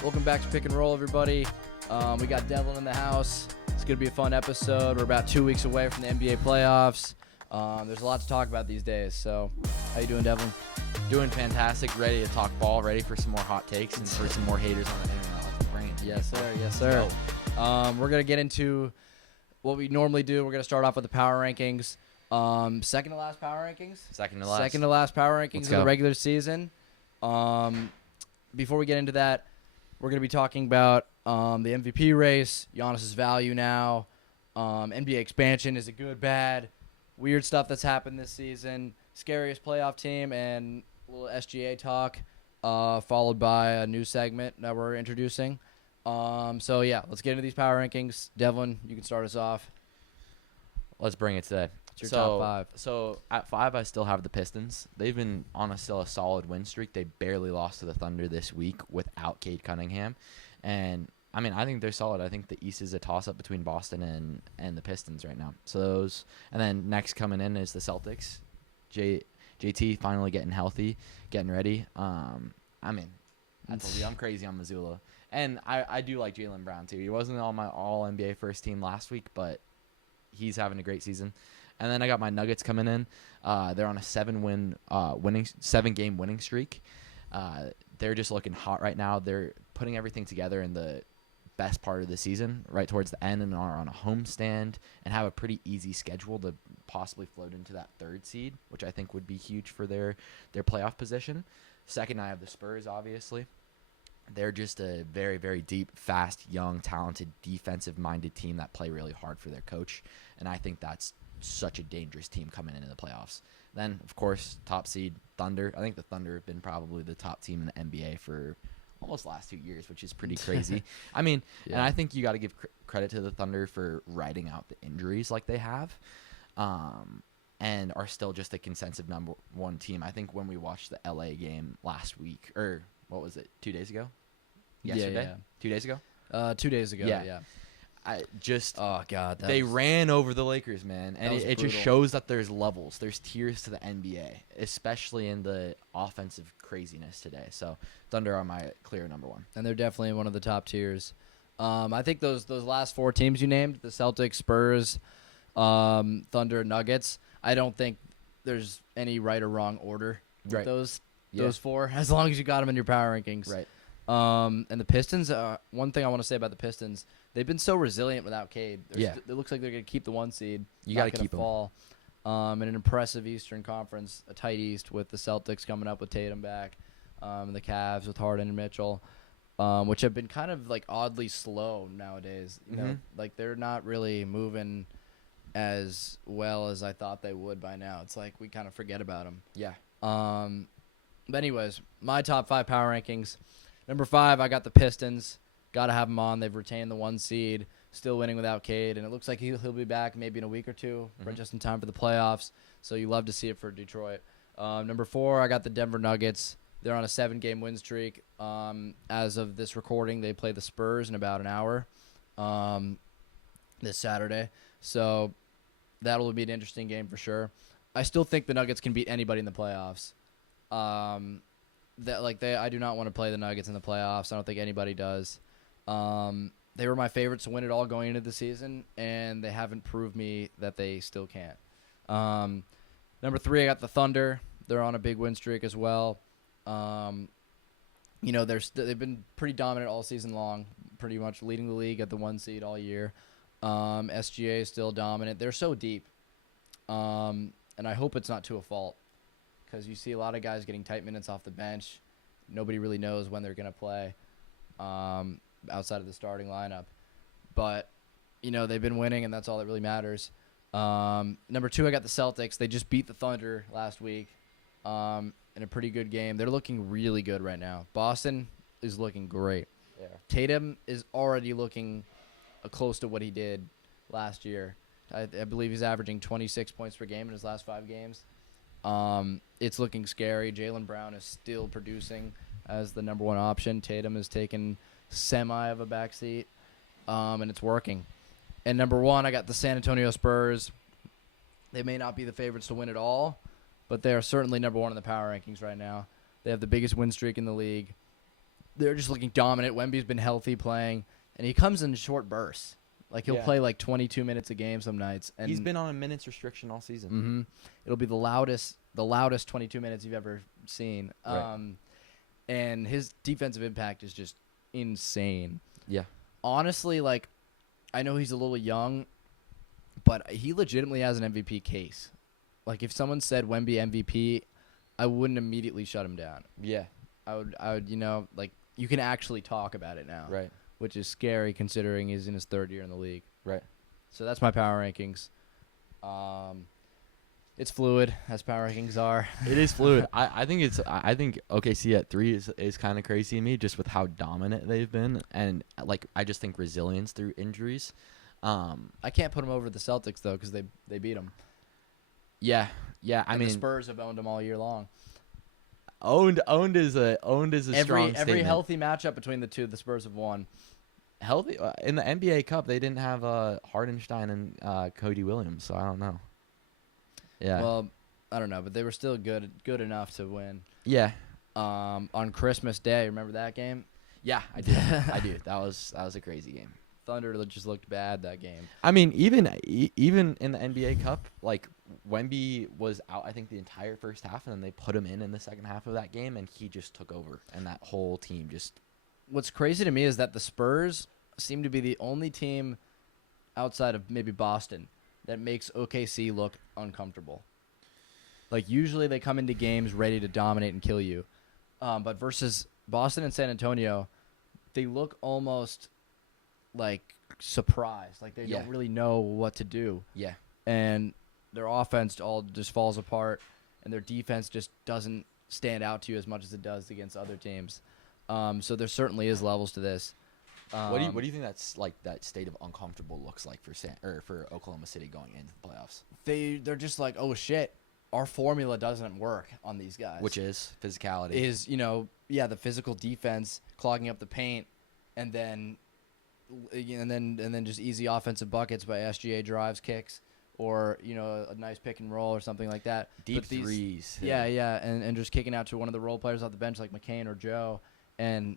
Welcome back to Pick and Roll, everybody. We got Devlin in the house. It's going to be a fun episode. We're about 2 weeks away from the NBA playoffs. There's a lot to talk about these days. So, how you doing, Devlin? Doing fantastic. Ready to talk ball. Ready for some more hot takes and for some more haters on the internet. Like the brain. Yes, sir. Yes, sir. We're going to get into what we normally do. We're going to start off with the power rankings. Second to last power rankings? Second to last. Second to last power rankings of the regular season. Before we get into that, we're going to be talking about the MVP race, Giannis's value now, NBA expansion, is it good, bad, weird stuff that's happened this season, scariest playoff team, and a little SGA talk, followed by a new segment that we're introducing. So, yeah, let's get into these power rankings. Devlin, you can start us off. Let's bring it today. It's your top five. So at 5, I still have the Pistons. They've been on still a solid win streak. They barely lost to the Thunder this week without Cade Cunningham. And, I mean, I think they're solid. I think the East is a toss-up between Boston and the Pistons right now. So those, and then next coming in is the Celtics. JT finally getting healthy, getting ready. I mean, I told you I'm crazy on Missoula. And I do like Jaylen Brown, too. He wasn't on my All-NBA first team last week, but he's having a great season. And then I got my Nuggets coming in. They're on a 7-game winning streak. They're just looking hot right now. They're putting everything together in the best part of the season, right towards the end, and are on a homestand and have a pretty easy schedule to possibly float into that 3rd seed, which I think would be huge for their playoff position. Second, I have the Spurs, obviously. They're just a very, very deep, fast, young, talented, defensive-minded team that play really hard for their coach, and I think that's such a dangerous team coming into the playoffs. Then, of course, top seed, Thunder. I think the Thunder have been probably the top team in the NBA for almost the last 2 years, which is pretty crazy. I mean, yeah. And I think you got to give credit to the Thunder for riding out the injuries like they have, and are still just a consensus number 1 team. I think when we watched the LA game last week, or what was it, 2 days ago? Yesterday? Yeah. 2 days ago? 2 days ago, yeah. Oh God, they ran over the Lakers, man, and it just shows that there's levels, there's tiers to the NBA, especially in the offensive craziness today. So Thunder are my clear number 1, and they're definitely one of the top tiers. I think those last 4 teams you named, the Celtics, Spurs, Thunder, Nuggets, I don't think there's any right or wrong order with those 4, as long as you got them in your power rankings. Right. And the Pistons, one thing I want to say about the Pistons, they've been so resilient without Cade. It looks like they're going to keep the 1 seed. You got to keep them. Fall. In an impressive Eastern Conference, a tight East with the Celtics coming up with Tatum back, and the Cavs with Harden and Mitchell, which have been kind of like oddly slow nowadays. You know, like they're not really moving as well as I thought they would by now. It's like we kind of forget about them. Yeah. But anyways, my top 5 power rankings. Number 5, I got the Pistons. Got to have them on. They've retained the 1 seed, still winning without Cade, and it looks like he'll be back maybe in a week or 2, just in time for the playoffs. So you love to see it for Detroit. Number 4, I got the Denver Nuggets. They're on a 7-game win streak. As of this recording, they play the Spurs in about an hour this Saturday. So that'll be an interesting game for sure. I still think the Nuggets can beat anybody in the playoffs. I do not want to play the Nuggets in the playoffs. I don't think anybody does. They were my favorites to win it all going into the season, and they haven't proved me that they still can't. Number 3, I got the Thunder. They're on a big win streak as well. They've been pretty dominant all season long, pretty much leading the league at the 1 seed all year. SGA is still dominant. They're so deep, and I hope it's not to a fault, because you see a lot of guys getting tight minutes off the bench. Nobody really knows when they're going to play outside of the starting lineup. But, they've been winning, and that's all that really matters. Number 2, I got the Celtics. They just beat the Thunder last week in a pretty good game. They're looking really good right now. Boston is looking great. Yeah. Tatum is already looking close to what he did last year. I believe he's averaging 26 points per game in his last 5 games. It's looking scary. Jaylen Brown is still producing as the number 1 option. Tatum has taken semi of a backseat, and it's working. And number 1, I got the San Antonio Spurs. They may not be the favorites to win it all, but they are certainly number 1 in the power rankings right now. They have the biggest win streak in the league. they're just looking dominant. Wemby's been healthy playing, and he comes in short bursts. Like he'll play like 22 minutes a game some nights. And he's been on a minutes restriction all season. Mm-hmm. It'll be the loudest 22 minutes you've ever seen. Right. And his defensive impact is just insane. Yeah. Honestly, like, I know he's a little young, but he legitimately has an MVP case. Like, if someone said Wemby MVP, I wouldn't immediately shut him down. Yeah. I would, like, you can actually talk about it now. Right. Which is scary considering he's in his third year in the league. Right. So that's my power rankings. It's fluid, as power rankings are. It is fluid. I think OKC at 3 is kind of crazy to me, just with how dominant they've been, and like I just think resilience through injuries. I can't put them over the Celtics though because they beat them. Yeah. I mean, the Spurs have owned them all year long. Owned is a strong Every statement. healthy matchup between the two, the Spurs have won. Healthy in the NBA Cup, they didn't have Hardenstein and Cody Williams, so I don't know. Yeah. Well, I don't know, but they were still good enough to win. Yeah. On Christmas Day, remember that game? Yeah, I do. I do. That was a crazy game. Thunder just looked bad that game. I mean, even in the NBA Cup, like Wemby was out, I think, the entire first half, and then they put him in the second half of that game, and he just took over, and that whole team just. What's crazy to me is that the Spurs seem to be the only team outside of maybe Boston that makes OKC look uncomfortable. Like, usually they come into games ready to dominate and kill you. But versus Boston and San Antonio, they look almost like surprised. Like they don't really know what to do. Yeah. And their offense all just falls apart, and their defense just doesn't stand out to you as much as it does against other teams. So there certainly is levels to this. What do you think that's like that state of uncomfortable looks like for Oklahoma City going into the playoffs? They're just like, oh shit, our formula doesn't work on these guys. Which is physicality. The physical defense, clogging up the paint, and then just easy offensive buckets by SGA drives, kicks, or a nice pick and roll or something like that. Deep threes. Yeah, and just kicking out to one of the role players off the bench like McCain or Joe, the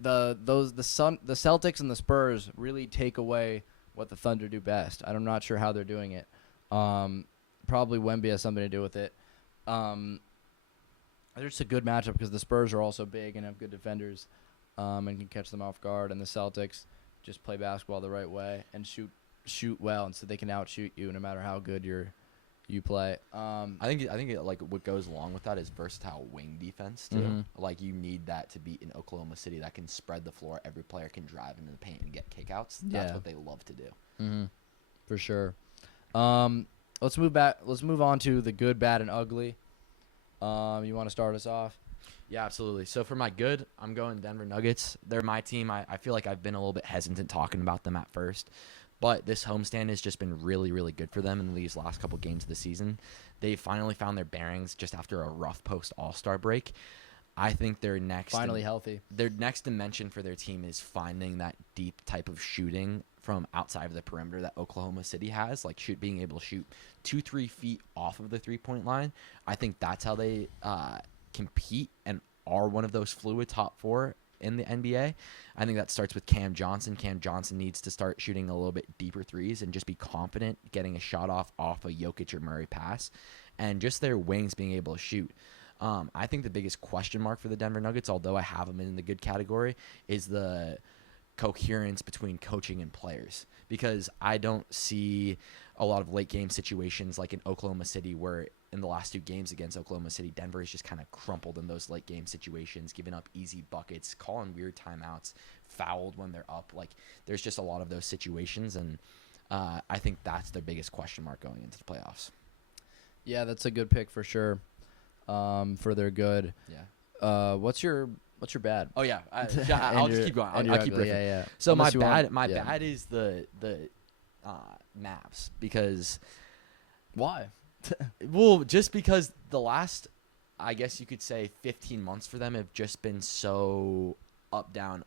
Celtics and the Spurs really take away what the Thunder do best. I'm not sure how they're doing it. Probably Wemby has something to do with it. It's just a good matchup because the Spurs are also big and have good defenders, and can catch them off guard. And the Celtics just play basketball the right way and shoot well, and so they can outshoot you no matter how good you play. I think like what goes along with that is versatile wing defense too. Mm-hmm. Like you need that to be in Oklahoma City that can spread the floor. Every player can drive into the paint and get kickouts. That's what they love to do. Mm-hmm. For sure. Let's move back. Let's move on to the good, bad, and ugly. You want to start us off? Yeah, absolutely. So for my good, I'm going Denver Nuggets. They're my team. I feel like I've been a little bit hesitant talking about them at first. But this homestand has just been really, really good for them in these last couple games of the season. They finally found their bearings just after a rough post-All-Star break. I think their next healthy. Their next dimension for their team is finding that deep type of shooting from outside of the perimeter that Oklahoma City has, like being able to shoot 2-3 feet off of the three-point line. I think that's how they compete and are one of those fluid top four in the NBA. I think that starts with Cam Johnson. Cam Johnson needs to start shooting a little bit deeper threes and just be confident getting a shot off a Jokic or Murray pass, and just their wings being able to shoot. I think the biggest question mark for the Denver Nuggets, although I have them in the good category, is the coherence between coaching and players, because I don't see a lot of late game situations like in Oklahoma City where in the last two games against Oklahoma City, Denver has just kind of crumpled in those late game situations, giving up easy buckets, calling weird timeouts, fouled when they're up. Like there's just a lot of those situations, and I think that's their biggest question mark going into the playoffs. Yeah, that's a good pick for sure. For their good. Yeah. What's your bad? Oh yeah, I'll just keep going. I'll keep riffing. Yeah. So my bad is the Mavs, because why? Well, just because the last, I guess you could say, 15 months for them have just been so up down.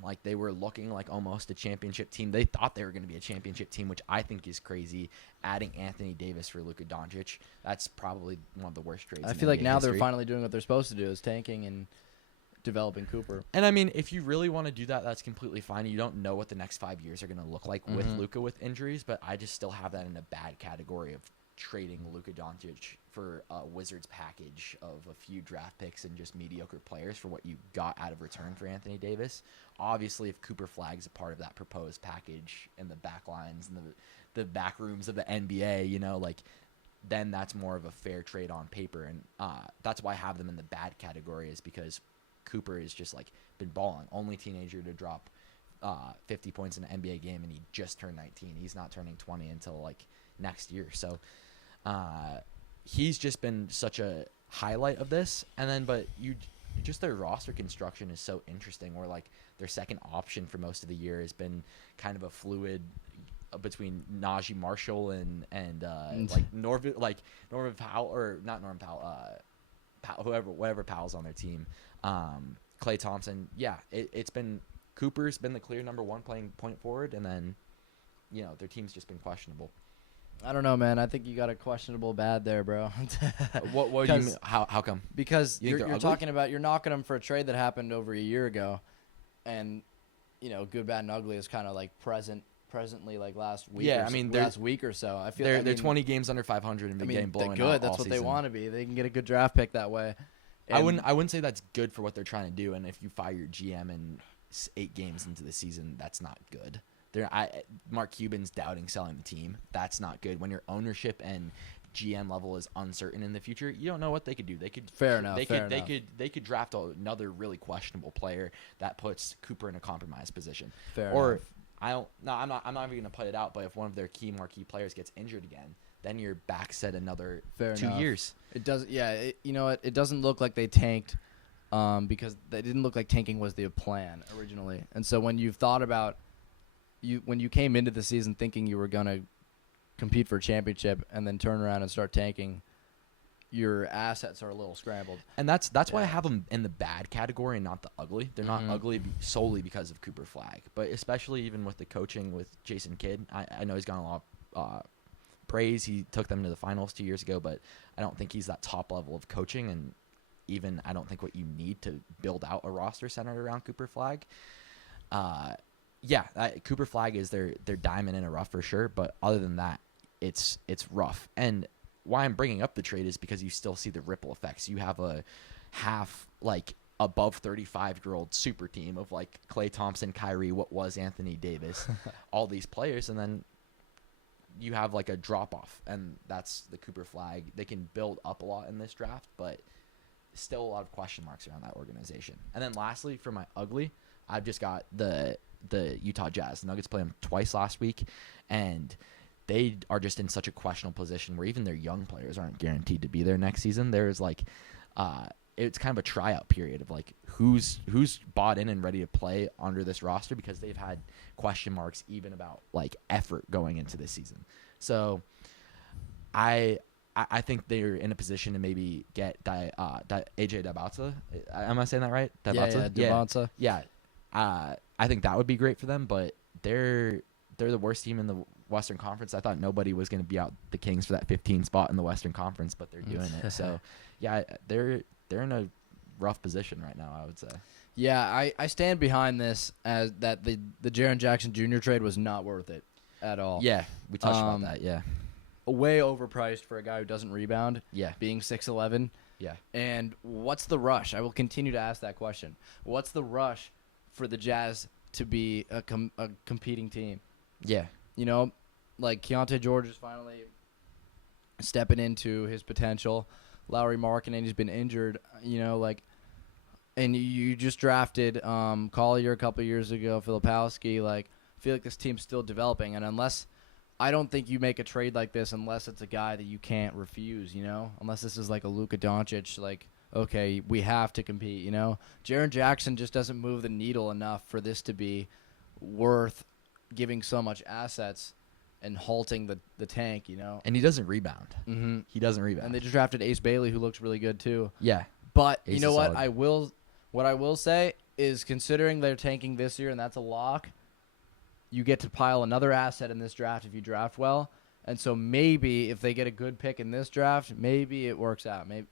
Like they were looking like almost a championship team. They thought they were going to be a championship team, which I think is crazy. Adding Anthony Davis for Luka Doncic, that's probably one of the worst trades. I feel like now they're finally doing what they're supposed to do, is tanking and developing Cooper. And I mean, if you really want to do that, that's completely fine. You don't know what the next 5 years are going to look like with Luka with injuries, but I just still have that in a bad category of trading Luka Doncic for a Wizards package of a few draft picks and just mediocre players for what you got out of return for Anthony Davis. Obviously, if Cooper Flag's a part of that proposed package in the back lines and the back rooms of the NBA, you know, like, then that's more of a fair trade on paper. And that's why I have them in the bad category, is because Cooper is just like been balling. Only teenager to drop 50 points in an NBA game, and he just turned 19. He's not turning 20 until like next year. So he's just been such a highlight of this. And then, but just their roster construction is so interesting, where like their second option for most of the year has been kind of a fluid between Najee Marshall and like Norman Powell, or not Norman Powell, whatever Powell's on their team. Klay Thompson, yeah, it's been Cooper's been the clear number one playing point forward, and then their team's just been questionable. I don't know, man. I think you got a questionable bad there, bro. What do you mean? How come? Because you're talking about, you're knocking them for a trade that happened over a year ago, and good, bad, and ugly is kind of like presently like last week. Yeah, I mean, last week or so. I feel they're 20 games under 500 and getting blown out. Good. That's what they want to be. They can get a good draft pick that way. And I wouldn't say that's good for what they're trying to do. And if you fire your GM in 8 games into the season, that's not good. Mark Cuban's doubting selling the team. That's not good. When your ownership and GM level is uncertain in the future, you don't know what they could do. They could They could draft another really questionable player that puts Cooper in a compromised position. Fair enough. I'm not even going to put it out, but if one of their key marquee players gets injured again, then you're back set another 2 years. It does. Yeah. It doesn't look like they tanked because they didn't look like tanking was the plan originally. And so when you've thought about when you came into the season thinking you were going to compete for a championship and then turn around and start tanking, your assets are a little scrambled. And that's why I have them in the bad category and not the ugly. They're not ugly solely because of Cooper Flag, but especially even with the coaching with Jason Kidd. I know he's gotten a lot of praise. He took them to the finals 2 years ago, but I don't think he's that top level of coaching, and even I don't think what you need to build out a roster centered around Cooper Flag. Cooper Flag is their diamond in a rough for sure, but other than that, it's rough. And why I'm bringing up the trade is because you still see the ripple effects. You have a half like above 35-year-old super team of like Klay Thompson, Kyrie, what was Anthony Davis, all these players, and then you have like a drop off, and that's the Cooper Flag. They can build up a lot in this draft, but still a lot of question marks around that organization. And then lastly, for my ugly, I've just got the Utah Jazz. The Nuggets played them twice last week, and they are just in such a questionable position where even their young players aren't guaranteed to be there next season. There's like, it's kind of a tryout period of like who's bought in and ready to play under this roster, because they've had question marks even about like effort going into this season. So I think they're in a position to maybe get AJ Dabonza. Am I saying that right? Dabonza? Yeah, Dabonza. Yeah. I think that would be great for them, but they're the worst team in the Western Conference. I thought nobody was going to be out the Kings for that 15 spot in the Western Conference, but they're doing it. So, yeah, they're in a rough position right now, I would say. Yeah, I stand behind this as that the Jaren Jackson Jr. trade was not worth it at all. Yeah, we touched about that, yeah. Way overpriced for a guy who doesn't rebound. Yeah. Being 6'11". Yeah. And what's the rush? I will continue to ask that question. What's the rush for the Jazz to be a competing team? Yeah. Like Keontae George is finally stepping into his potential. Lauri Markkanen, he's been injured, and you just drafted Collier a couple years ago, Filipowski. Like, I feel like this team's still developing, and I don't think you make a trade like this unless it's a guy that you can't refuse, unless this is like a Luka Doncic, like, okay, we have to compete, Jaren Jackson just doesn't move the needle enough for this to be worth giving so much assets and halting the tank, And he doesn't rebound. Mm-hmm. He doesn't rebound. And they just drafted Ace Bailey, who looks really good too. Yeah. But Ace you know what? solid. What I will say is, considering they're tanking this year and that's a lock, you get to pile another asset in this draft if you draft well. And so maybe if they get a good pick in this draft, maybe it works out. Maybe,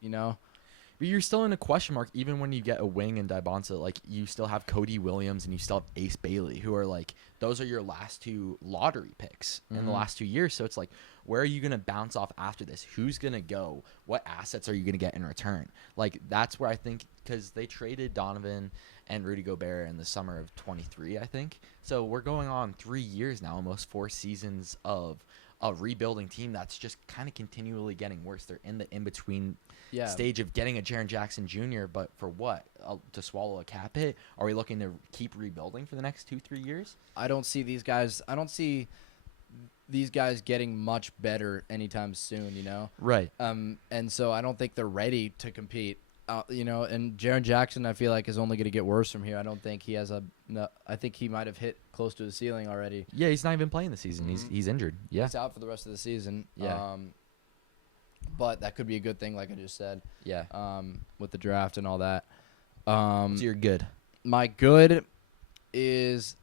But you're still in a question mark even when you get a wing and Dybonsa. Like, you still have Cody Williams and you still have Ace Bailey, who are like, those are your last 2 lottery picks in the last 2 years. So it's like, where are you going to bounce off after this? Who's going to go? What assets are you going to get in return? Like, that's where I think, because they traded Donovan and Rudy Gobert in the summer of 23, I think. So we're going on 3 years now, almost 4 seasons of a rebuilding team that's just kind of continually getting worse. They're in the in-between stage of getting a Jaren Jackson Jr., but for what? To swallow a cap hit? Are we looking to keep rebuilding for the next 2-3 years? I don't see these guys getting much better anytime soon, you know? Right. And so I don't think they're ready to compete. You know, and Jaren Jackson, I feel like, is only going to get worse from here. I don't think he has I think he might have hit close to his ceiling already. Yeah, he's not even playing the season. He's injured. Yeah. He's out for the rest of the season. Yeah. But that could be a good thing, like I just said. Yeah. With the draft and all that. So you're good. My good is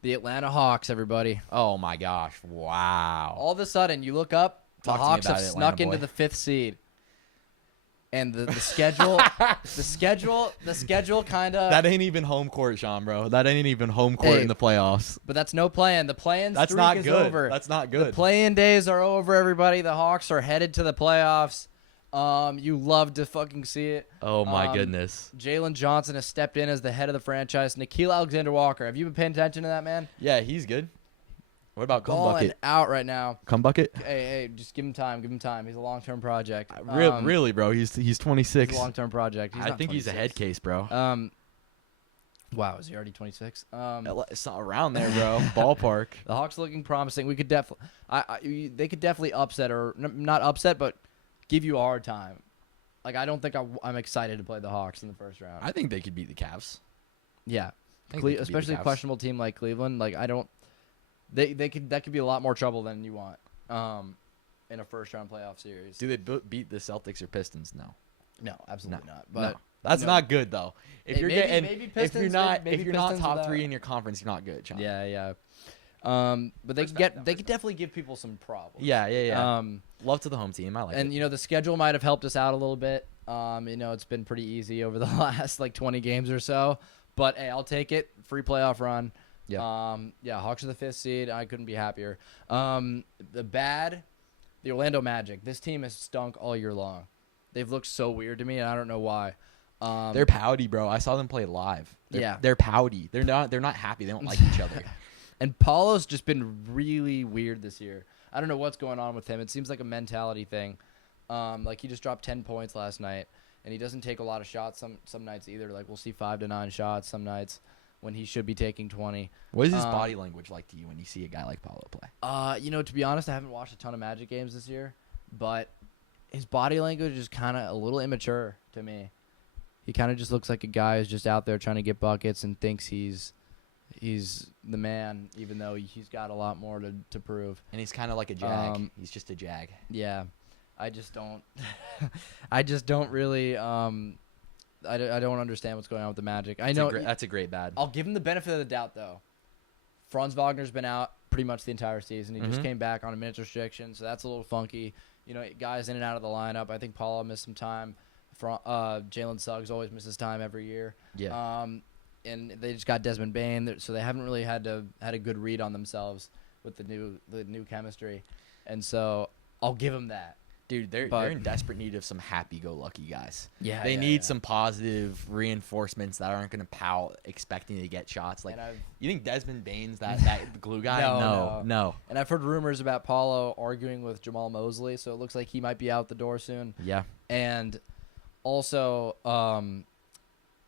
the Atlanta Hawks, everybody. Oh, my gosh. Wow. All of a sudden, you look up, the Hawks have snuck Atlanta into the 5th seed. And the schedule, the schedule kind of. That ain't even home court, Sean, bro. That ain't even home court in the playoffs. But that's no play-in. The play-in streak not is good. Over. That's not good. The play-in days are over, everybody. The Hawks are headed to the playoffs. You love to fucking see it. Oh, my goodness. Jalen Johnson has stepped in as the head of the franchise. Nikhil Alexander-Walker. Have you been paying attention to that, man? Yeah, he's good. What about Cum Balling Bucket? Out right now. Cum Bucket? Hey, just give him time. Give him time. He's a long-term project. Really, bro? He's 26. He's a long-term project. I think 26. he's a head case, bro. Wow, is he already 26? It's not around there, bro. Ballpark. The Hawks looking promising. We could definitely, they could definitely upset or not upset, but give you a hard time. Like, I don't think I'm excited to play the Hawks in the first round. I think they could beat the Cavs. Yeah, especially a Cavs. questionable team like Cleveland. Like, I don't. That could be a lot more trouble than you want. In a first round playoff series. Do they beat the Celtics or Pistons? No, absolutely not. But no. That's not good though. If you're Pistons, if you're not Pistons top 3 in your conference, you're not good, John. Yeah. But they could definitely give people some problems. Yeah. Love to the home team. I like it. And you know, the schedule might have helped us out a little bit. You know, it's been pretty easy over the last like 20 games or so. But hey, I'll take it. Free playoff run. Yeah. Hawks are the 5th seed. I couldn't be happier. The Orlando Magic. This team has stunk all year long. They've looked so weird to me, and I don't know why. They're pouty, bro. I saw them play live. They're pouty. They're not happy. They don't like each other. And Paulo's just been really weird this year. I don't know what's going on with him. It seems like a mentality thing. Like, he just dropped 10 points last night, and he doesn't take a lot of shots some nights either. Like, we'll see 5 to 9 shots some nights when he should be taking 20. What is his body language like to you when you see a guy like Paulo play? You know, to be honest, I haven't watched a ton of Magic games this year, but his body language is kind of a little immature to me. He kind of just looks like a guy who's just out there trying to get buckets and thinks he's the man, even though he's got a lot more to prove. And he's kind of like a jag. He's just a jag. Yeah. I just don't really I don't understand what's going on with the Magic. I know that's a great bad. I'll give him the benefit of the doubt though. Franz Wagner's been out pretty much the entire season. He just came back on a minutes restriction, so that's a little funky. You know, guys in and out of the lineup. I think Paulo missed some time. Jalen Suggs always misses time every year. Yeah. And they just got Desmond Bane, so they haven't really had a good read on themselves with the new chemistry, and so I'll give them that. Dude, they're in desperate need of some happy-go-lucky guys. Yeah, they need some positive reinforcements that aren't going to pout expecting to get shots. Like, you think Desmond Bane's that glue guy? No. And I've heard rumors about Paulo arguing with Jamal Mosley, so it looks like he might be out the door soon. Yeah. And also,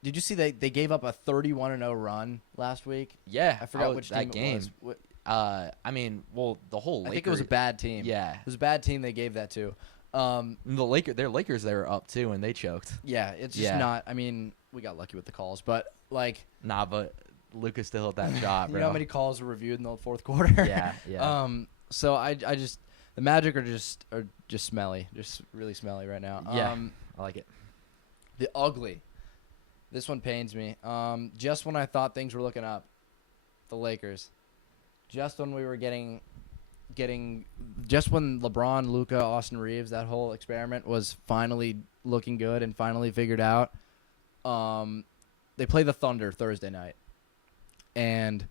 did you see they gave up a 31-0 run last week? Yeah, I forgot which team it was. I mean, well, the whole I think it was a bad team. Yeah. It was a bad team they gave that to. Their Lakers, they were up too, and they choked. Yeah, it's just not. I mean, we got lucky with the calls, but like. Nah, but Luka still hit that shot, bro. You know how many calls were reviewed in the fourth quarter? Yeah. So I just the Magic are just smelly, just really smelly right now. Yeah. I like it. The ugly. This one pains me. Just when I thought things were looking up, the Lakers. Just when we were getting getting just when LeBron, Luka, Austin Reeves, that whole experiment was finally looking good and finally figured out. They play the Thunder Thursday night, and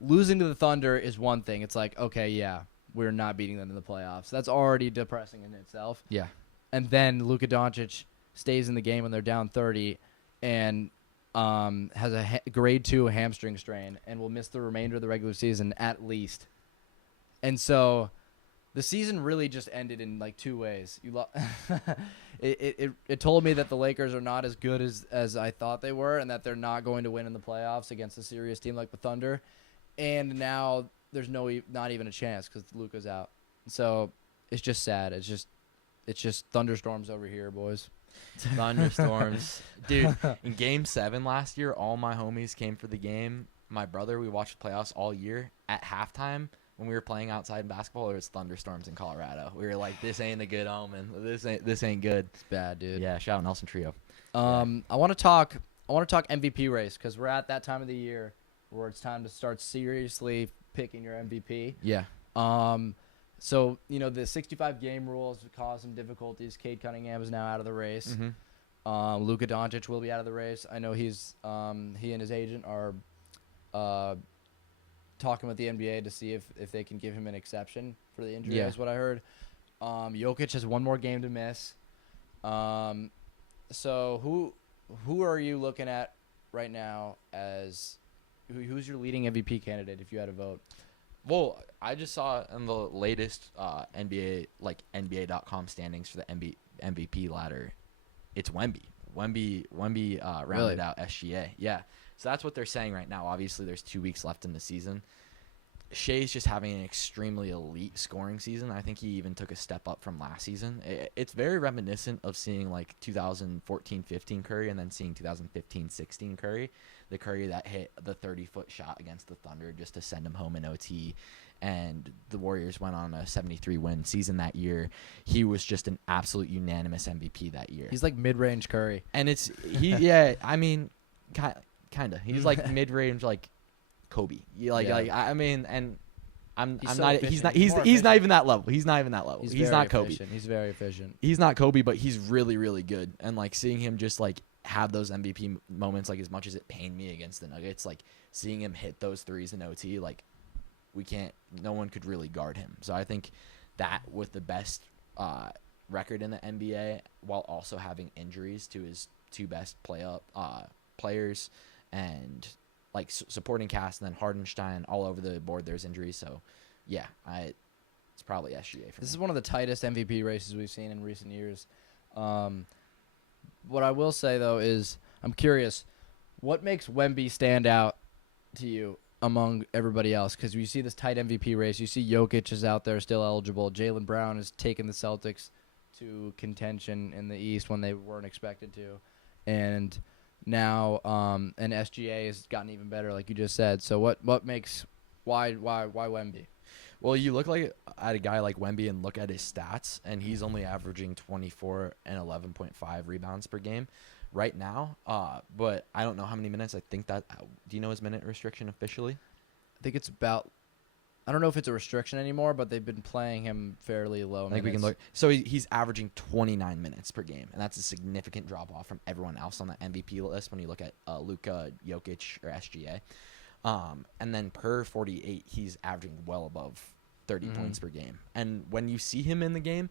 losing to the Thunder is one thing. It's like, okay, yeah, we're not beating them in the playoffs. That's already depressing in itself. Yeah. And then Luka Doncic stays in the game when they're down 30 and has a grade 2 hamstring strain and will miss the remainder of the regular season at least. And so the season really just ended in like two ways. It told me that the Lakers are not as good as I thought they were, and that they're not going to win in the playoffs against a serious team like the Thunder. And now there's not even a chance because Luka's out. So it's just sad. It's just thunderstorms over here, boys. Thunderstorms. Dude, in Game 7 last year, all my homies came for the game. My brother, we watched the playoffs all year. At halftime, when we were playing outside in basketball, there was thunderstorms in Colorado. We were like, this ain't a good omen. This ain't good. It's bad, dude. Yeah, shout out Nelson Trio. I want to talk MVP race because we're at that time of the year where it's time to start seriously picking your MVP. Yeah. So, the 65 game rules caused some difficulties. Cade Cunningham is now out of the race. Mm-hmm. Luka Doncic will be out of the race. I know he and his agent are talking with the NBA to see if they can give him an exception for the injury, is what I heard. Jokic has one more game to miss. So who are you looking at right now as who's your leading MVP candidate if you had a vote? Well, I just saw in the latest NBA, like NBA.com standings for the MVP ladder, it's Wemby. Wemby rounded out SGA. Yeah. So that's what they're saying right now. Obviously, there's 2 weeks left in the season. Shea's just having an extremely elite scoring season. I think he even took a step up from last season. It's very reminiscent of seeing like 2014-15 Curry and then seeing 2015-16 Curry, the Curry that hit the 30-foot shot against the Thunder just to send him home in OT. And the Warriors went on a 73-win season that year. He was just an absolute unanimous MVP that year. He's like mid-range Curry. And I mean, kind of. He's like mid-range, like Kobe. He's not even that level. He's not Kobe. Efficient. He's very efficient. He's not Kobe, but he's really, really good. And like seeing him just like have those MVP moments, like as much as it pained me against the Nuggets, like seeing him hit those threes in OT, like no one could really guard him. So I think that with the best record in the NBA, while also having injuries to his two best players and like supporting cast, and then Hardenstein all over the board, there's injuries. So yeah, it's probably SGA for me. This is one of the tightest MVP races we've seen in recent years. What I will say though is I'm curious, what makes Wemby stand out to you among everybody else? Because you see this tight MVP race. You see Jokic is out there still eligible. Jaylen Brown has taken the Celtics to contention in the East when they weren't expected to. And now and SGA has gotten even better, like you just said. So what makes why Wemby? Well, you look at a guy like Wemby and look at his stats, and he's only averaging 24 and 11.5 rebounds per game right now. But I don't know how many minutes. I think that. Do you know his minute restriction officially? I think it's about. I don't know if it's a restriction anymore, but they've been playing him fairly low. I think we can look. So he's averaging 29 minutes per game, and that's a significant drop off from everyone else on the MVP list when you look at Luka, Jokic, or SGA. And then per 48, he's averaging well above 30 points per game. And when you see him in the game,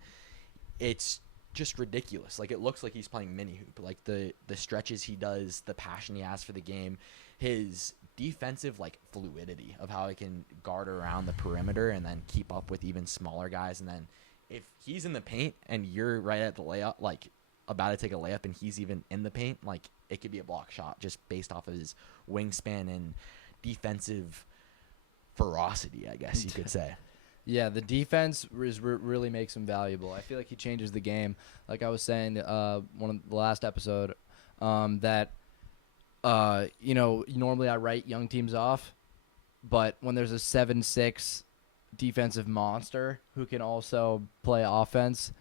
it's just ridiculous. Like, it looks like he's playing mini hoop. Like the stretches he does, the passion he has for the game, his defensive like fluidity of how he can guard around the perimeter and then keep up with even smaller guys. And then if he's in the paint and you're right at the layup, like about to take a layup, and he's even in the paint, like it could be a block shot just based off of his wingspan and defensive ferocity, I guess you could say. Yeah, the defense really makes him valuable. I feel like he changes the game. Like I was saying, one of the last episode, that normally I write young teams off, but when there's a 7'6" defensive monster who can also play offense,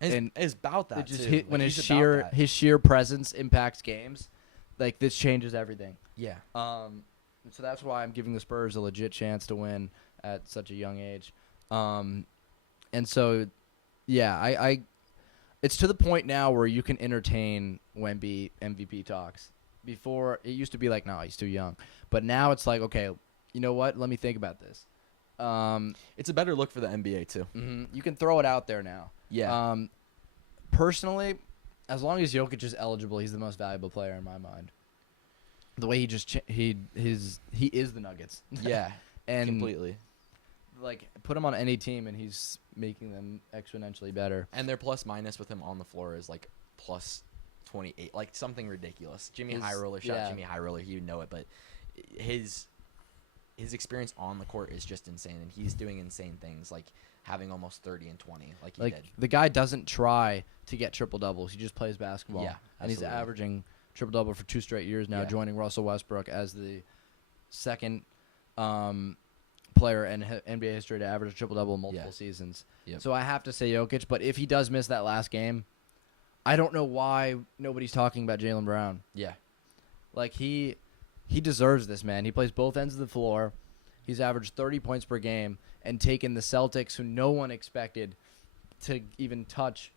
and it's about that too. When his sheer presence impacts games, like this changes everything. Yeah. So that's why I'm giving the Spurs a legit chance to win. at such a young age. And so, yeah, I it's to the point now where you can entertain Wemby MVP talks. Before, it used to be like, no, he's too young. But now it's like, okay, you know what? Let me think about this. It's a better look for the NBA, too. You can throw it out there now. Yeah. Personally, as long as Jokic is eligible, he's the most valuable player in my mind. The way he just he is the Nuggets. Yeah, and completely. Like, put him on any team, and he's making them exponentially better. And their plus minus with him on the floor is like plus 28, like something ridiculous. Jimmy High Roller shot, Jimmy High Roller, he would know it, but his experience on the court is just insane, and he's doing insane things, like having almost 30 and 20, like he did. The guy doesn't try to get triple doubles; he just plays basketball. Yeah, and he's averaging triple double for 2 straight years now, joining Russell Westbrook as the second player in NBA history to average a triple double in multiple seasons. Yep. So I have to say Jokic, but if he does miss that last game, I don't know why nobody's talking about Jaylen Brown. Yeah. Like, he deserves this, man. He plays both ends of the floor. He's averaged 30 points per game and taken the Celtics, who no one expected to even touch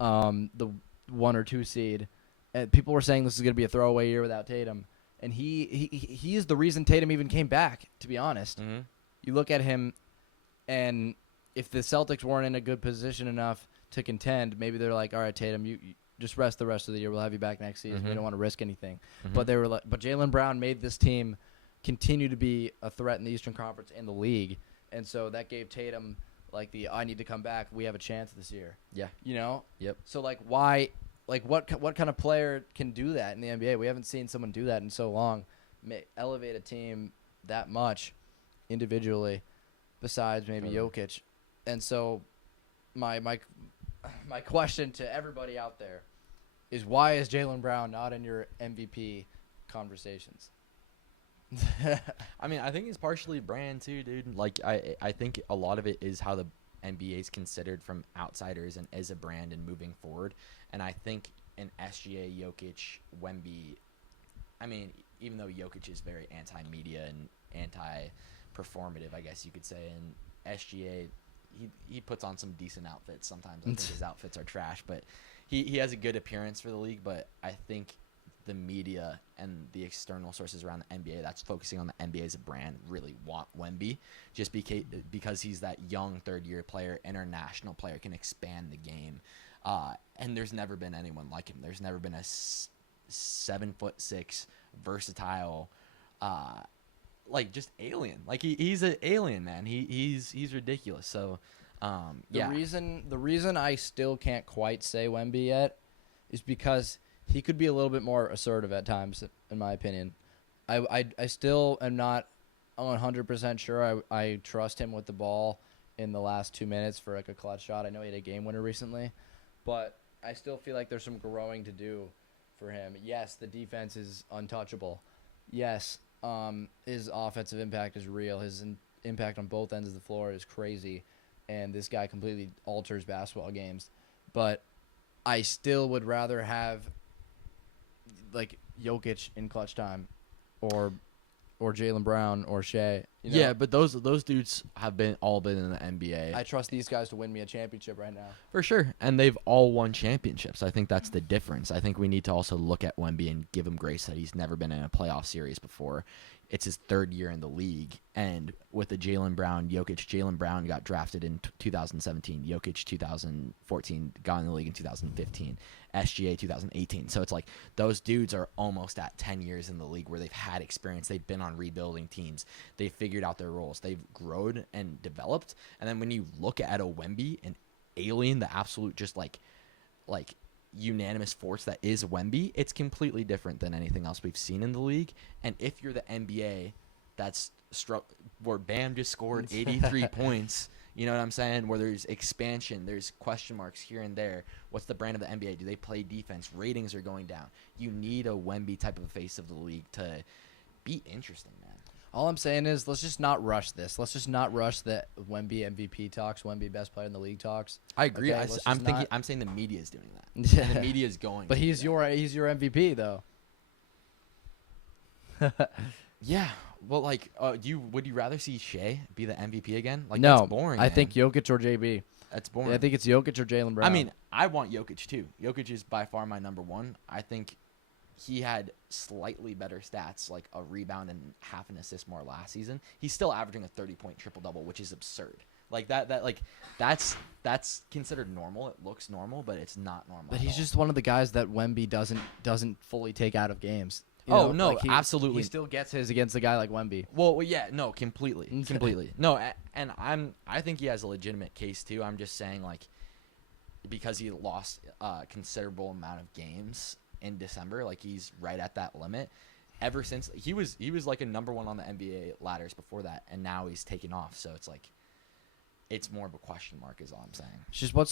the 1 or 2 seed. And people were saying this is going to be a throwaway year without Tatum. And he is the reason Tatum even came back, to be honest. Mm-hmm. You look at him, and if the Celtics weren't in a good position enough to contend, maybe they're like, all right, Tatum, you just rest the rest of the year. We'll have you back next season. We don't want to risk anything. But they were like, but Jaylen Brown made this team continue to be a threat in the Eastern Conference and the league. And so that gave Tatum, like, I need to come back. We have a chance this year. Yeah. You know? Yep. So, like, why, like, what kind of player can do that in the NBA? We haven't seen someone do that in so long. Elevate a team that much individually, besides maybe Jokic. And so my question to everybody out there is, why is Jaylen Brown not in your MVP conversations? I mean, I think it's partially brand too, dude. Like, I think a lot of it is how the NBA is considered from outsiders and as a brand and moving forward. And I think in SGA, Jokic, Wemby, I mean, even though Jokic is very anti-media and anti-performative, I guess you could say, and SGA, he puts on some decent outfits sometimes. I think his outfits are trash, but he has a good appearance for the league. But I think the media and the external sources around the NBA that's focusing on the NBA as a brand really want Wemby, just because he's that young third-year player, international player, can expand the game. And there's never been anyone like him. There's never been a 7'6" versatile, like, just alien. Like, he's an alien, man. He's ridiculous. So, The reason I still can't quite say Wemby yet is because he could be a little bit more assertive at times, in my opinion. I still am not 100% sure I trust him with the ball in the last 2 minutes for, like, a clutch shot. I know he had a game winner recently, but I still feel like there's some growing to do for him. Yes, the defense is untouchable. Yes, his offensive impact is real. His impact on both ends of the floor is crazy, and this guy completely alters basketball games. But I still would rather have, like, Jokic in clutch time, or Jaylen Brown or Shea. You know? Yeah, but those dudes have all been in the NBA. I trust these guys to win me a championship right now. For sure, and they've all won championships. I think that's the difference. I think we need to also look at Wemby and give him grace that he's never been in a playoff series before. It's his 3rd year in the league, and with the Jaylen Brown, Jaylen Brown got drafted in 2017, Jokic 2014, got in the league in 2015, SGA 2018. So it's like those dudes are almost at 10 years in the league where they've had experience. They've been on rebuilding teams. They've figured out their roles. They've grown and developed. And then when you look at a Wemby, an alien, the absolute just like unanimous force that is Wemby, it's completely different than anything else we've seen in the league. And if you're the NBA, that's where Bam just scored 83 points, you know what I'm saying, where there's expansion, there's question marks here and there. What's the brand of the NBA? Do they play defense? Ratings are going down. You need a Wemby type of face of the league to be interesting, man. All I'm saying is, let's just not rush this. Let's just not rush the Wemby MVP talks, Wemby best player in the league talks. I agree. Okay, I'm saying the media is doing that. Yeah. And the media is going. But he's your MVP though. Yeah. Well, like, would you rather see Shea be the MVP again? Like, No, that's boring. I man. think Jokic or JB. That's boring. I think it's Jokic or Jaylen Brown. I mean, I want Jokic too. Jokic is by far my number one. I think he had slightly better stats, like a rebound and half an assist more last season. He's still averaging a 30-point triple-double, which is absurd. Like that's considered normal. It looks normal, but it's not normal. But at he's all. just one of the guys that Wemby doesn't fully take out of games. You Oh, know, no, like absolutely. He still gets his against a guy like Wemby. Well, yeah, no, completely. No, and I think he has a legitimate case too. I'm just saying, like, because he lost a considerable amount of games in December, like he's right at that limit. Ever since he was like a number one on the NBA ladders before that, and now he's taken off. So it's like, it's more of a question mark, is all I'm saying. It's just why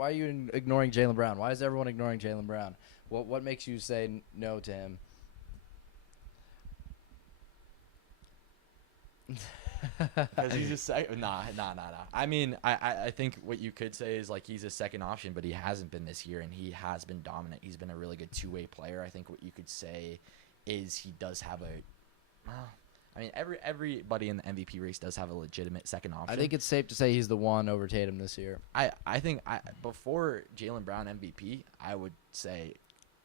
are you ignoring Jaylen Brown? Why is everyone ignoring Jaylen Brown? What makes you say no to him? Because he's just nah. I mean, I think what you could say is like he's a second option, but he hasn't been this year, and he has been dominant. He's been a really good two-way player. I think what you could say is he does have a. I mean, everybody in the MVP race does have a legitimate second option. I think it's safe to say he's the one over Tatum this year. I think before Jaylen Brown MVP, I would say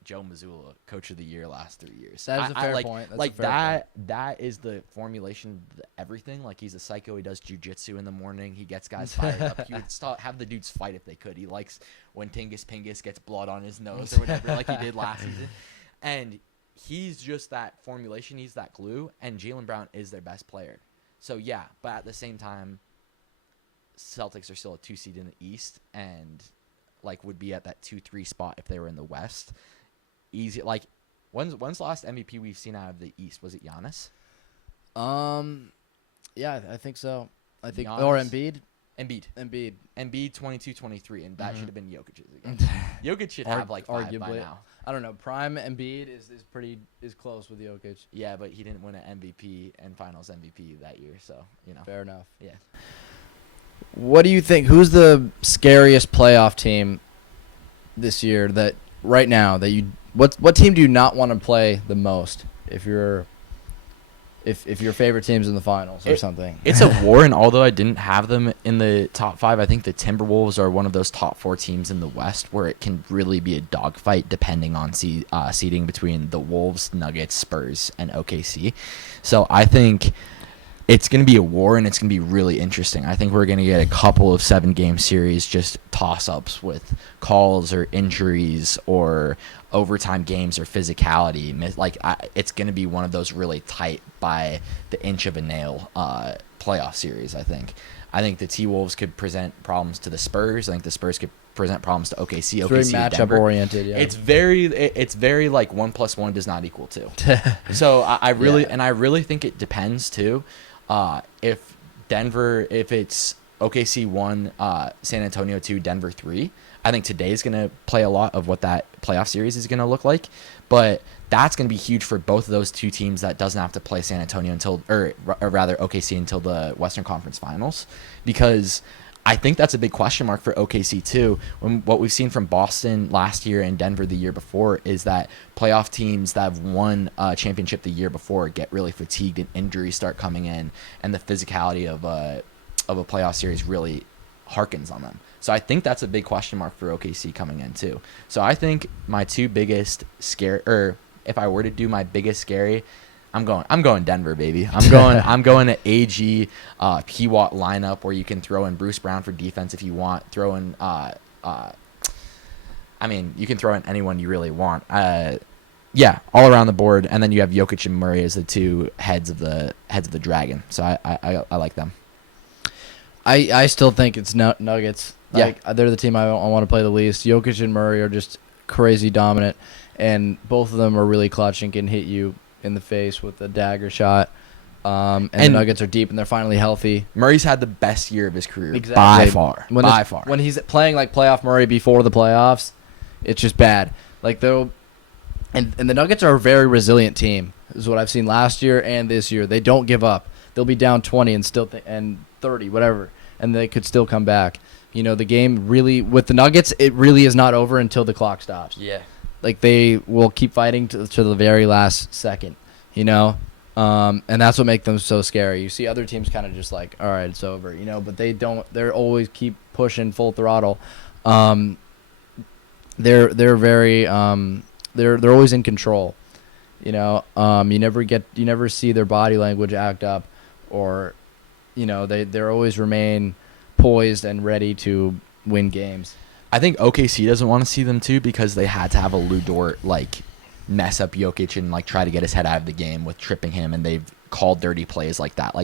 Joe Mazzulla, Coach of the Year last 3 years. That is a fair point. That's like a fair point. that is the formulation of everything. Like, he's a psycho. He does jujitsu in the morning. He gets guys fired up. He would have the dudes fight if they could. He likes when Tingus Pingus gets blood on his nose or whatever, like he did last season. And he's just that formulation. He's that glue. And Jaylen Brown is their best player. So yeah, but at the same time, Celtics are still a 2 seed in the East, and like would be at that 2-3 spot if they were in the West. Easy. Like, when's the last MVP we've seen out of the East? Was it Giannis? Yeah, I think so. I think Giannis? or Embiid. Embiid 22-23, and that should have been Jokic's again. Jokic should have like 5 by arguably. now. I don't know. Prime Embiid is close with Jokic. Yeah, but he didn't win an MVP and Finals MVP that year, so you know. Fair enough. Yeah. What do you think? Who's the scariest playoff team this year? That right now that you what team do you not want to play the most if your favorite team's in the finals or something? It's a war, and although I didn't have them in the top 5, I think the Timberwolves are one of those top 4 teams in the West where it can really be a dogfight depending on seeding between the Wolves, Nuggets, Spurs, and OKC. So I think it's going to be a war, and it's going to be really interesting. I think we're going to get a couple of 7-game series, just toss-ups with calls or injuries or overtime games or physicality. Like, it's going to be one of those really tight by the inch of a nail playoff series, I think. I think the T-Wolves could present problems to the Spurs. I think the Spurs could present problems to OKC. It's OKC very matchup oriented. Yeah, it's very like 1 + 1 does not equal 2. So I really think it depends too. If it's OKC 1, San Antonio 2, Denver 3, I think today's going to play a lot of what that playoff series is going to look like. But that's going to be huge for both of those two teams that doesn't have to play San Antonio or rather OKC until the Western Conference Finals, because I think that's a big question mark for OKC too. What we've seen from Boston last year and Denver the year before is that playoff teams that have won a championship the year before get really fatigued and injuries start coming in, and the physicality of a playoff series really harkens on them. So I think that's a big question mark for OKC coming in too. So I think my two biggest if I were to do my biggest scary, I'm going Denver, baby. I'm going to AG P-Watt lineup where you can throw in Bruce Brown for defense if you want. Throw in you can throw in anyone you really want. Yeah, all around the board, and then you have Jokic and Murray as the two heads of the dragon. So I like them. I still think it's Nuggets. Yeah. Like, they're the team I want to play the least. Jokic and Murray are just crazy dominant, and both of them are really clutch and can hit you in the face with a dagger shot. And the Nuggets are deep, and they're finally healthy. Murray's had the best year of his career exactly. by far. When he's playing like playoff Murray before the playoffs, it's just bad. Like and the Nuggets are a very resilient team. Is what I've seen last year and this year. They don't give up. They'll be down 20 and still and 30, whatever, and they could still come back. You know, the game really with the Nuggets, it really is not over until the clock stops. Yeah. Like, they will keep fighting to the very last second, you know? And that's what makes them so scary. You see other teams kind of just like, all right, it's over, but they don't. They're always keep pushing full throttle. They're very they're always in control. You never see their body language act up, or they're always remain poised and ready to win games. I think OKC doesn't want to see them too because they had to have a Lou Dort mess up Jokic and try to get his head out of the game with tripping him, and they've called dirty plays like that.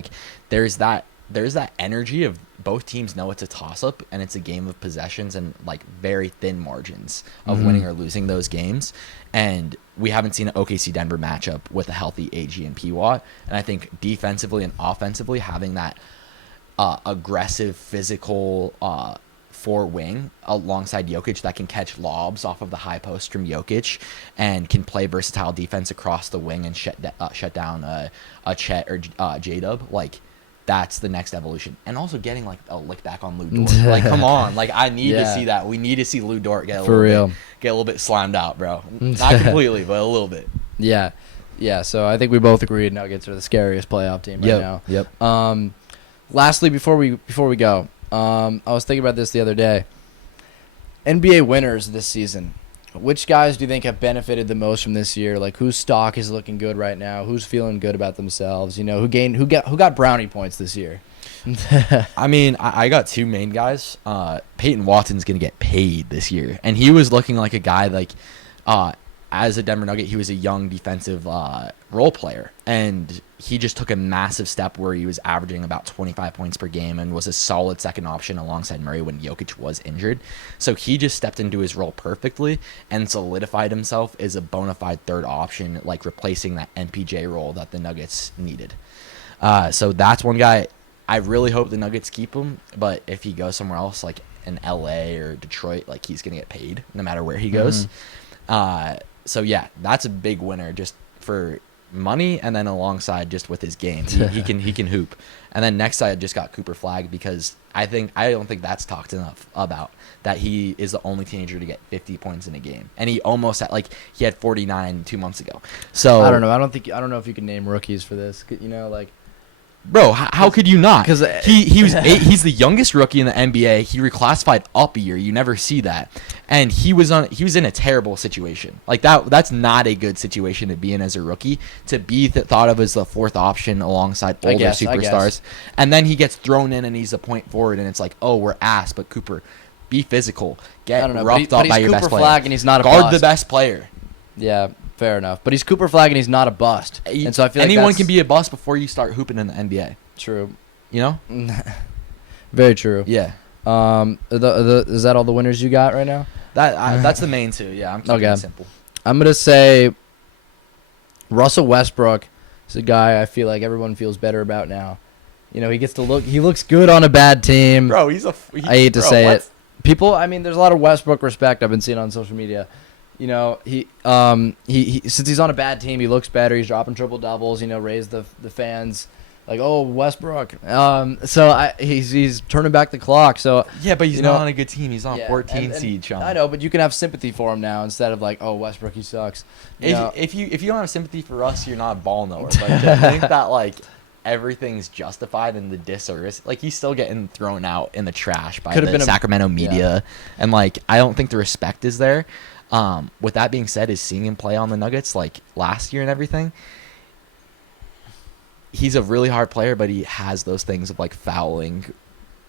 There's that energy of both teams know it's a toss up and it's a game of possessions and very thin margins of winning or losing those games. And we haven't seen an OKC Denver matchup with a healthy AG and PWatt. And I think defensively and offensively having that aggressive physical four wing alongside Jokic that can catch lobs off of the high post from Jokic and can play versatile defense across the wing and shut down a Chet or J-Dub, that's the next evolution. And also getting a lick back on Lou Dort. Come on, I need to see that. We need to see Lou Dort get a little bit slimed out, bro. Not completely, but a little bit. Yeah. So I think we both agreed Nuggets are the scariest playoff team right now. Yep. Lastly, before we go, I was thinking about this the other day. NBA winners this season. Which guys do you think have benefited the most from this year? Whose stock is looking good right now? Who's feeling good about themselves? Who got brownie points this year? I mean, I got two main guys. Peyton Watson's gonna get paid this year, and he was looking like a guy as a Denver Nugget, he was a young defensive role player, and he just took a massive step where he was averaging about 25 points per game and was a solid second option alongside Murray when Jokic was injured. So he just stepped into his role perfectly and solidified himself as a bona fide third option, replacing that MPJ role that the Nuggets needed. So that's one guy. I really hope the Nuggets keep him, but if he goes somewhere else, in LA or Detroit, he's going to get paid no matter where he goes. So yeah, that's a big winner just for money, and then alongside just with his game, he can hoop. And then next I just got Cooper Flagg because I don't think that's talked enough about, that he is the only teenager to get 50 points in a game, and he almost had he had 49 2 months ago. So I don't know. I don't know if you can name rookies for this. Bro, how could you not? Because he's the youngest rookie in the NBA. He reclassified up a year. You never see that, and he was in a terrible situation. That's not a good situation to be in as a rookie. To be thought of as the fourth option alongside older superstars, and then he gets thrown in and he's a point forward, and it's oh, we're ass. But Cooper, be physical. Get roughed up by your best player. Flagg and he's not a guard bust. The best player. Yeah. Fair enough, but he's Cooper Flagg and he's not a bust, and so I feel anyone can be a bust before you start hooping in the NBA. True. Very true. Yeah. Is that all the winners you got right now? That's the main two. Yeah, I'm keeping it simple. I'm gonna say Russell Westbrook is a guy I feel like everyone feels better about now. He gets to look. He looks good on a bad team. Bro, I hate to say it. People, there's a lot of Westbrook respect I've been seeing on social media. He since he's on a bad team, he looks better. He's dropping triple doubles. Raise the fans oh, Westbrook. So he's turning back the clock. So yeah, but he's not on a good team. He's on 14 seed, Sean. I know, but you can have sympathy for him now instead of oh, Westbrook, he sucks. If you don't have sympathy for us, you're not a ball knower. But to think that everything's justified in the disservice, he's still getting thrown out in the trash by the Sacramento media, and I don't think the respect is there. With that being said, is seeing him play on the Nuggets last year and everything, he's a really hard player, but he has those things of fouling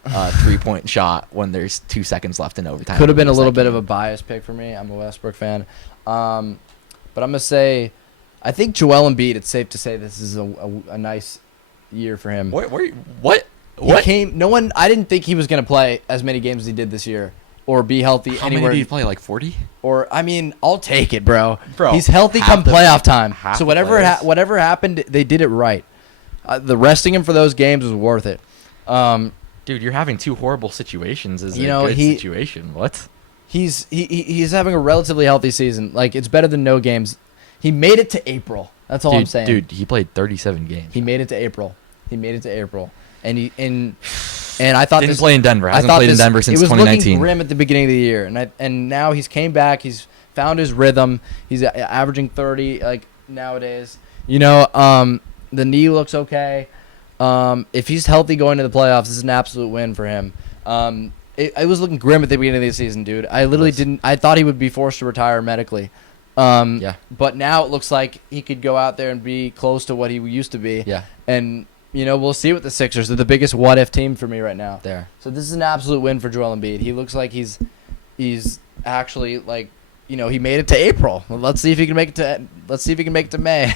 a 3-point shot when there's 2 seconds left in overtime. Could have been a little bit of a biased pick for me. I'm a Westbrook fan. But I'm going to say, I think Joel Embiid, it's safe to say this is a nice year for him. What? I didn't think he was going to play as many games as he did this year. Or be healthy How anywhere. Many did he play? 40? Or I'll take it, bro. He's healthy come playoff time. So whatever happened, they did it right. The resting him for those games was worth it. Dude, you're having two horrible situations. Is a good situation? What? He's having a relatively healthy season. It's better than no games. He made it to April. That's all I'm saying. Dude, he played 37 games. He made it to April. And I thought didn't play in Denver. Hasn't played in Denver since 2019. It was looking grim at the beginning of the year, and now he's came back. He's found his rhythm. He's averaging 30 nowadays. The knee looks okay. If he's healthy going to the playoffs, this is an absolute win for him. I was looking grim at the beginning of the season, dude. I literally didn't. I thought he would be forced to retire medically. Yeah. But now it looks like he could go out there and be close to what he used to be. Yeah. And we'll see with the Sixers. They're the biggest what-if team for me right now. There. So this is an absolute win for Joel Embiid. He looks like he's actually like, he made it to April. Well, let's see if he can make it to May.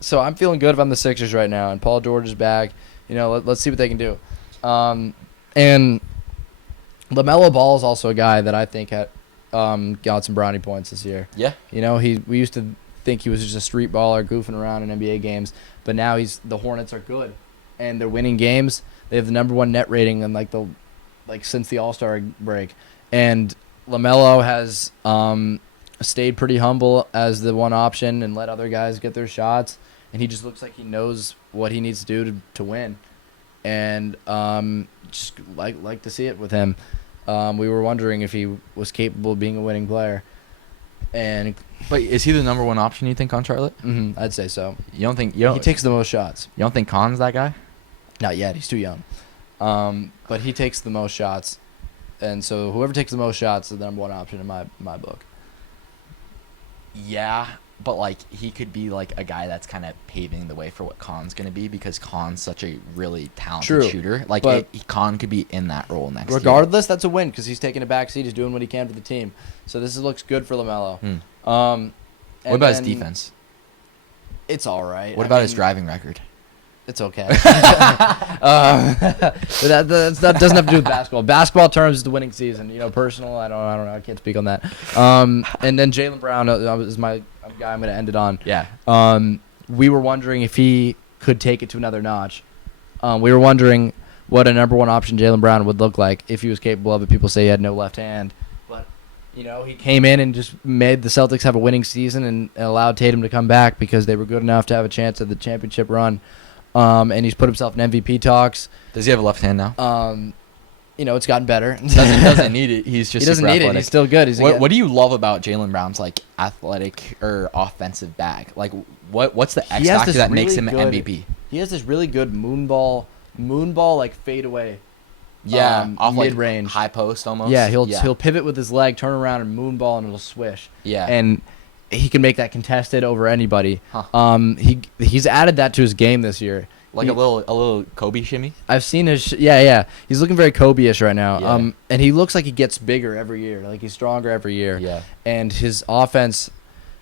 So I'm feeling good if I'm the Sixers right now, and Paul George is back. Let's see what they can do. And LaMelo Ball is also a guy that I think had got some brownie points this year. Yeah. We used to think he was just a street baller goofing around in NBA games, but now the Hornets are good, and they're winning games. They have the #1 net rating in since the All-Star break, and LaMelo has stayed pretty humble as the one option and let other guys get their shots, and he just looks like he knows what he needs to do to win, and just like to see it with him. We were wondering if he was capable of being a winning player, but is he the #1 option, you think, on Charlotte? I'd say so. You don't think He takes the most shots. You don't think Khan's that guy? Not yet. He's too young. But he takes the most shots, and so whoever takes the most shots is the #1 option in my book. Yeah, but he could be a guy that's kind of paving the way for what Khan's gonna be, because Khan's such a really talented shooter. Khan could be in that role next year. Regardless, that's a win because he's taking a back seat. He's doing what he can for the team. So this looks good for LaMelo. What about his defense? It's all right. What about his driving record? It's okay. That doesn't have to do with basketball. Basketball terms is the winning season. Personal, I don't know. I can't speak on that. And then Jaylen Brown is my guy I'm going to end it on. Yeah. We were wondering if he could take it to another notch. We were wondering what a #1 option Jaylen Brown would look like if he was capable of it. People say he had no left hand. But, he came in and just made the Celtics have a winning season and allowed Tatum to come back because they were good enough to have a chance at the championship run. And he's put himself in MVP talks. Does he have a left hand now? It's gotten better. Doesn't need it. He's just he doesn't need it. He's still good. What do you love about Jaylen Brown's athletic or offensive bag? What's the X factor that makes him an MVP? He has this really good moonball fade away. Yeah, off mid range, high post almost. Yeah, he'll pivot with his leg, turn around and moonball, and it'll swish. Yeah, and he can make that contested over anybody. Huh. He's added that to his game this year. A little Kobe shimmy. I've seen his yeah. He's looking very Kobe-ish right now. Yeah. And he looks like he gets bigger every year. He's stronger every year. Yeah. And his offense,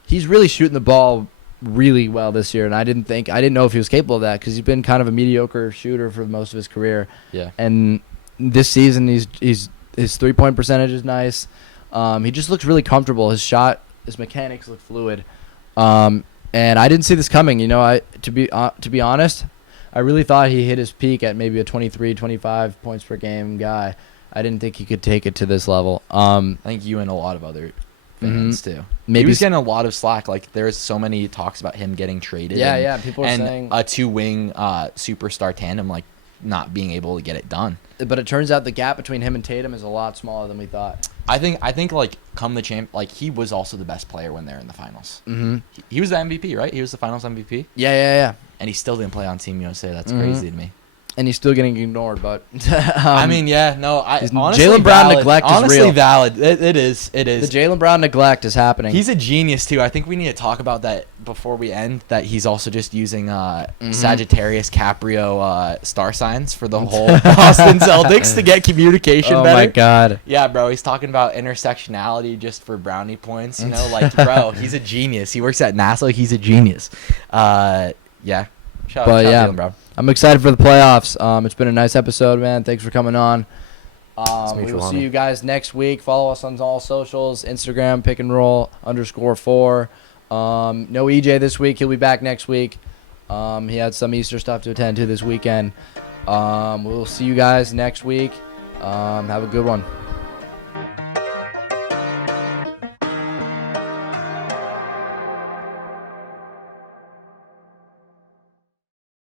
he's really shooting the ball really well this year. And I didn't know if he was capable of that because he's been kind of a mediocre shooter for most of his career. Yeah. And this season, his 3-point percentage is nice. He just looks really comfortable. His mechanics look fluid. And I didn't see this coming. To be honest, I really thought he hit his peak at maybe a 23, 25 points per game guy. I didn't think he could take it to this level. I think you and a lot of other fans too. Maybe he was getting a lot of slack. There's so many talks about him getting traded. Yeah. People are saying a 2-wing superstar tandem not being able to get it done. But it turns out the gap between him and Tatum is a lot smaller than we thought. I think come the champ, he was also the best player when they're in the finals. Mm-hmm. He was the MVP, right? He was the finals MVP. Yeah. And he still didn't play on Team USA. That's crazy to me. And he's still getting ignored, but honestly, Jaylen Brown neglect is real. Valid. It is. The Jaylen Brown neglect is happening. He's a genius too. I think we need to talk about that before we end. That he's also just using Sagittarius, Caprio star signs for the whole Boston Celtics to get communication better. Oh my god. Yeah, bro. He's talking about intersectionality just for brownie points. Bro, he's a genius. He works at NASA. He's a genius. Yeah. Shout out Jaylen Brown. I'm excited for the playoffs. It's been a nice episode, man. Thanks for coming on. We will see you guys next week. Follow us on all socials, Instagram, pickandroll_4. No EJ this week. He'll be back next week. He had some Easter stuff to attend to this weekend. We'll see you guys next week. Have a good one.